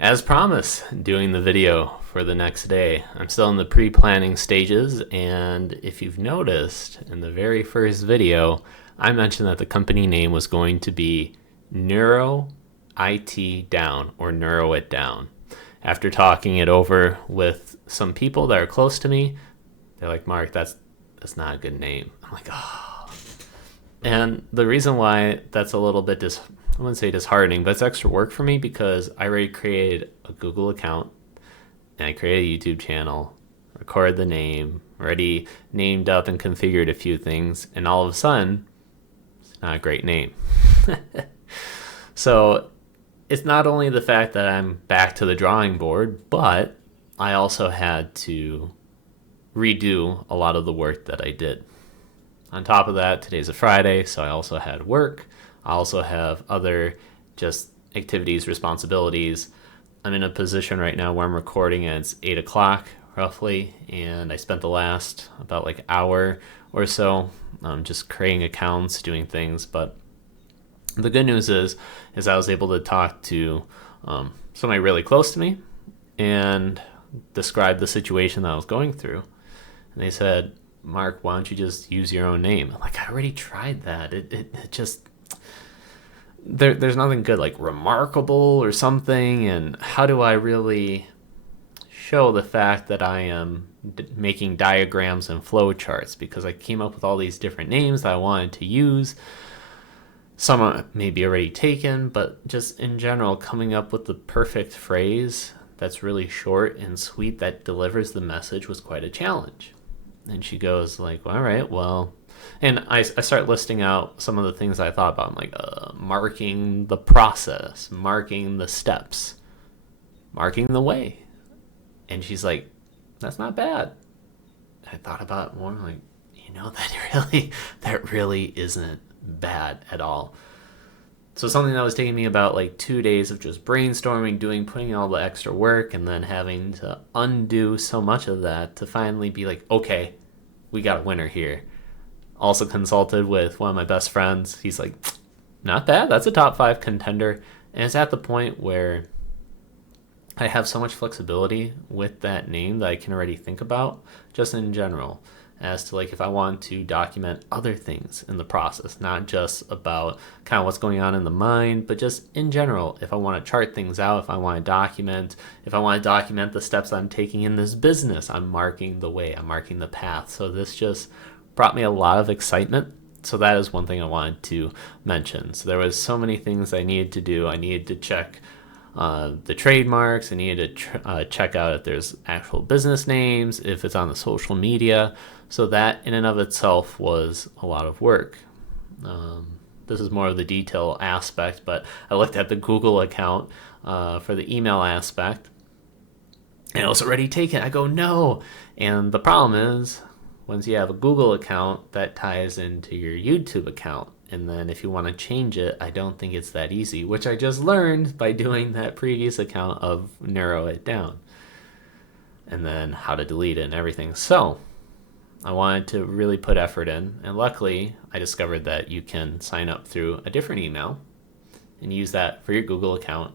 As promised, doing the video for the next day. I'm still in the pre-planning stages, and if you've noticed, in the very first video, I mentioned that the company name was going to be Neuro IT Down, or Neuro It Down. After talking it over with some people that are close to me, they're like, Mark, that's not a good name. I'm like, oh. And the reason why that's a little bit I wouldn't say disheartening, but it's extra work for me because I already created a Google account and I created a YouTube channel, recorded the name, already named up and configured a few things, and all of a sudden, it's not a great name. So it's not only the fact that I'm back to the drawing board, but I also had to redo a lot of the work that I did. On top of that, today's a Friday, so I also had work. I also have other just activities, responsibilities. I'm in a position right now where I'm recording and it's 8 o'clock roughly, and I spent the last about like hour or so just creating accounts, doing things. But the good news is I was able to talk to somebody really close to me and describe the situation that I was going through. And they said, Mark, why don't you just use your own name? I'm like, I already tried that. It just there's nothing good like remarkable or something. And how do I really show the fact that I am making diagrams and flow charts? Because I came up with all these different names that I wanted to use. Some may be already taken, but just in general, coming up with the perfect phrase that's really short and sweet that delivers the message was quite a challenge. And she goes like, well, all right, well, and I start listing out some of the things I thought about. I'm like, marking the process, marking the steps, marking the way. And she's like, that's not bad. I thought about it more, like, that really isn't bad at all. So something that was taking me about like 2 days of just brainstorming, putting all the extra work, and then having to undo so much of that to finally be like, okay, we got a winner here. Also consulted with one of my best friends. He's like, not bad. That's a top 5 contender. And it's at the point where I have so much flexibility with that name that I can already think about just in general as to like if I want to document other things in the process, not just about kind of what's going on in the mind, but just in general, if I want to chart things out, if I want to document the steps I'm taking in this business, I'm marking the way, I'm marking the path. So this just brought me a lot of excitement. So that is one thing I wanted to mention. So there was so many things I needed to do. I needed to check the trademarks. I needed to check out if there's actual business names, if it's on the social media. So that in and of itself was a lot of work. This is more of the detail aspect, but I looked at the Google account for the email aspect, and it was already taken. I go, no. And the problem is, once you have a Google account, that ties into your YouTube account. And then if you want to change it, I don't think it's that easy, which I just learned by doing that previous account of Neuro It Down. And then how to delete it and everything. So I wanted to really put effort in. And luckily, I discovered that you can sign up through a different email and use that for your Google account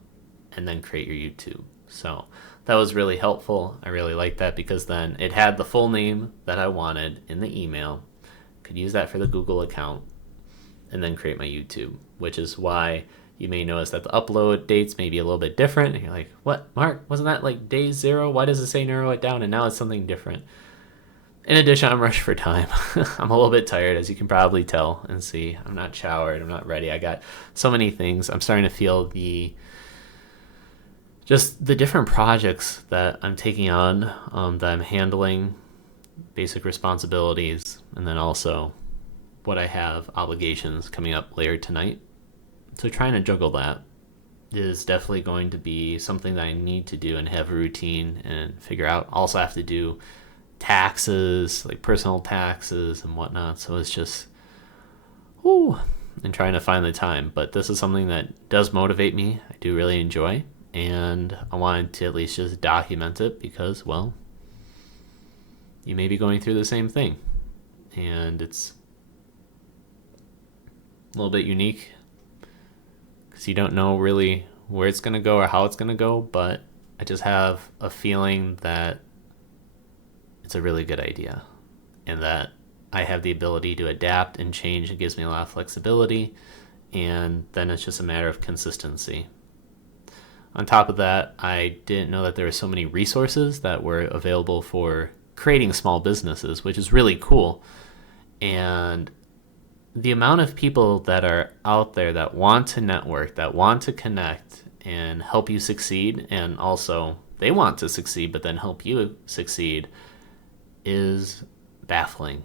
and then create your YouTube. So that was really helpful. I really liked that because then it had the full name that I wanted in the email. Could use that for the Google account and then create my YouTube, which is why you may notice that the upload dates may be a little bit different. And you're like, what, Mark? Wasn't that like day 0? Why does it say Narrow It Down? And now it's something different. In addition, I'm rushed for time. I'm a little bit tired, as you can probably tell and see. I'm not showered. I'm not ready. I got so many things. I'm starting to feel the different projects that I'm taking on, that I'm handling, basic responsibilities, and then also what I have obligations coming up later tonight. So trying to juggle that is definitely going to be something that I need to do and have a routine and figure out. Also have to do taxes, like personal taxes and whatnot. So it's just, and trying to find the time. But this is something that does motivate me. I do really enjoy. And I wanted to at least just document it because, well, you may be going through the same thing. And it's a little bit unique because you don't know really where it's going to go or how it's going to go, but I just have a feeling that it's a really good idea and that I have the ability to adapt and change. It gives me a lot of flexibility, and then it's just a matter of consistency. On top of that, I didn't know that there were so many resources that were available for creating small businesses, which is really cool. And the amount of people that are out there that want to network, that want to connect and help you succeed, and also they want to succeed but then help you succeed, is baffling.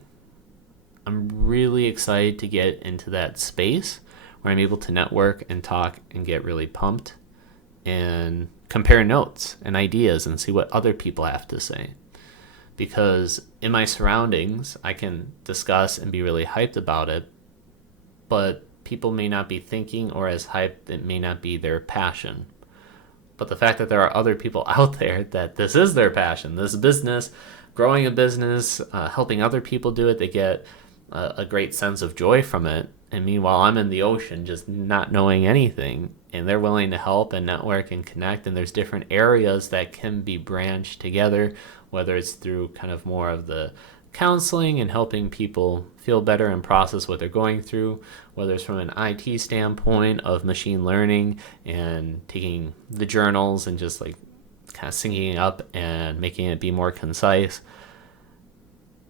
I'm really excited to get into that space where I'm able to network and talk and get really pumped and compare notes and ideas and see what other people have to say. Because in my surroundings, I can discuss and be really hyped about it, but people may not be thinking or as hyped, it may not be their passion. But the fact that there are other people out there that this is their passion, this business, growing a business, helping other people do it, they get a great sense of joy from it. And meanwhile, I'm in the ocean just not knowing anything, and they're willing to help and network and connect. And there's different areas that can be branched together, whether it's through kind of more of the counseling and helping people feel better and process what they're going through, whether it's from an IT standpoint of machine learning and taking the journals and just like kind of syncing it up and making it be more concise.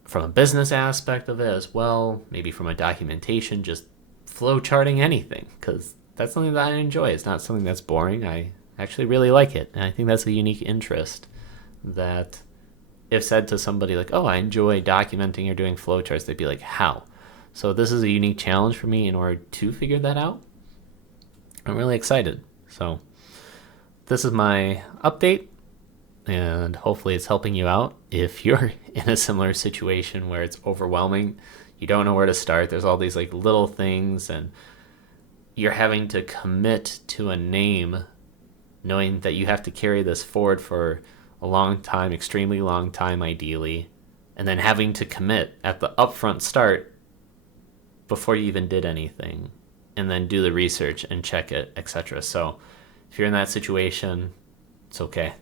From a business aspect of it as well, maybe from a documentation, just flow charting anything, because that's something that I enjoy. It's not something that's boring. I actually really like it, and I think that's a unique interest that if said to somebody like, oh, I enjoy documenting or doing flowcharts, they'd be like, how? So this is a unique challenge for me in order to figure that out. I'm really excited. So this is my update, and hopefully it's helping you out. If you're in a similar situation where it's overwhelming, you don't know where to start, there's all these like little things, and you're having to commit to a name, knowing that you have to carry this forward for a long time, extremely long time ideally, and then having to commit at the upfront start before you even did anything, and then do the research and check it, etc. So if you're in that situation, it's okay.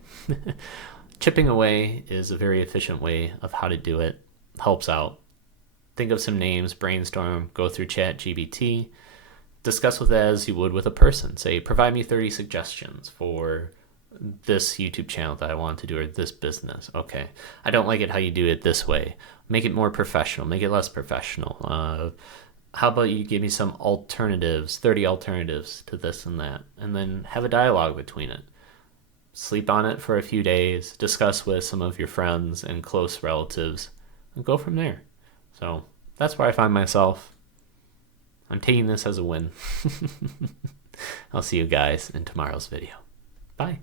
Chipping away is a very efficient way of how to do it. Helps out. Think of some names, brainstorm, go through ChatGPT, discuss with it as you would with a person. Say, provide me 30 suggestions for this YouTube channel that I want to do, or this business. Okay, I don't like it how you do it this way. Make it more professional, make it less professional. How about you give me some alternatives, 30 alternatives to this and that, and then have a dialogue between it. Sleep on it for a few days, discuss with some of your friends and close relatives, and go from there. So that's where I find myself. I'm taking this as a win. I'll see you guys in tomorrow's video. Bye.